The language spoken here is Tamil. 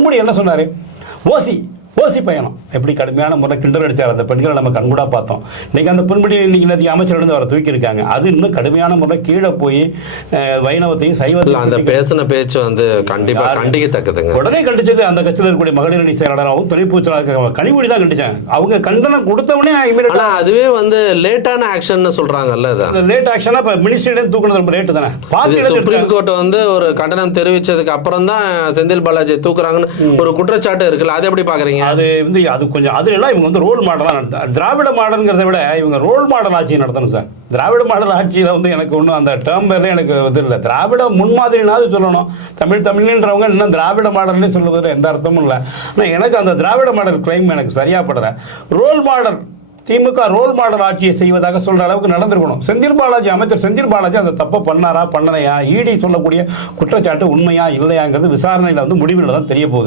பொன்முடி என்ன சொன்னார்? ஓசி பயணம் எப்படி கடுமையான முறை கிண்டல் அடித்தார் அந்த பெண்களை நம்ம கண்கூடா பார்த்தோம். இன்றைக்கி அந்த பெண்மணி இன்னைக்கு அமைச்சரிலிருந்து அவரை தூக்கியிருக்காங்க. அது இன்னும் கடுமையான முறை கீழே போய் வைணவத்தையும் சைவத்தையும் அந்த பேசின பேச்சு வந்து கண்டிப்பாக கண்டிக்கத்தக்கதுங்க. உடனே கண்டிச்சது அந்த கட்சியில் இருக்கக்கூடிய மகளிர் அணி செயலாளராகவும் துணைப்பூச்சலாளர் கனிமொழி தான் கண்டிச்சாங்க. அவங்க கண்டனம் கொடுத்தவனே அதுவே வந்து லேட்டான ஆக்ஷன் சொல்றாங்கல்ல. லேட் ஆக்ஷனா இப்போ மினிஸ்ட்ரியிலேருந்து தூக்குனது ரொம்ப லேட்டு தானே. சுப்ரீம் கோர்ட் வந்து ஒரு கண்டனம் தெரிவிச்சதுக்கு அப்புறம் தான் செந்தில் பாலாஜி தூக்குறாங்கன்னு ஒரு குற்றச்சாட்டு இருக்குல்ல, அதை எப்படி பாக்குறீங்க? அது வந்து அது கொஞ்சம் அதுலாம் இவங்க வந்து ரோல் மாடலாக நடத்த திராவிட மாடல்ங்கிறத விட இவங்க ரோல் மாடல் ஆட்சி நடத்தணும் சார். திராவிட மாடல் ஆட்சியில் வந்து எனக்கு ஒன்றும் அந்த டேர்ம் பேர்ல எனக்கு இது இல்லை. திராவிட முன்மாதிரினாவது சொல்லணும். தமிழ்ன்றவங்க இன்னும் திராவிட மாடல்னே சொல்லுவதில் எந்த அர்த்தமும் இல்லை. ஆனால் எனக்கு அந்த திராவிட மாடல் கிளைம் எனக்கு சரியாக படலை. ரோல் மாடல் திமுக ரோல் மாடல் ஆட்சியை செய்வதாக சொல்கிற அளவுக்கு நடந்திருக்கணும். செந்தில் பாலாஜி அமைச்சர் செந்தில் பாலாஜி அந்த தப்பை பண்ணாரா பண்ணலையா, இடி சொல்லக்கூடிய குற்றச்சாட்டு உண்மையா இல்லையாங்கிறது விசாரணையில் வந்து முடிவில் தான் தெரிய போகுது.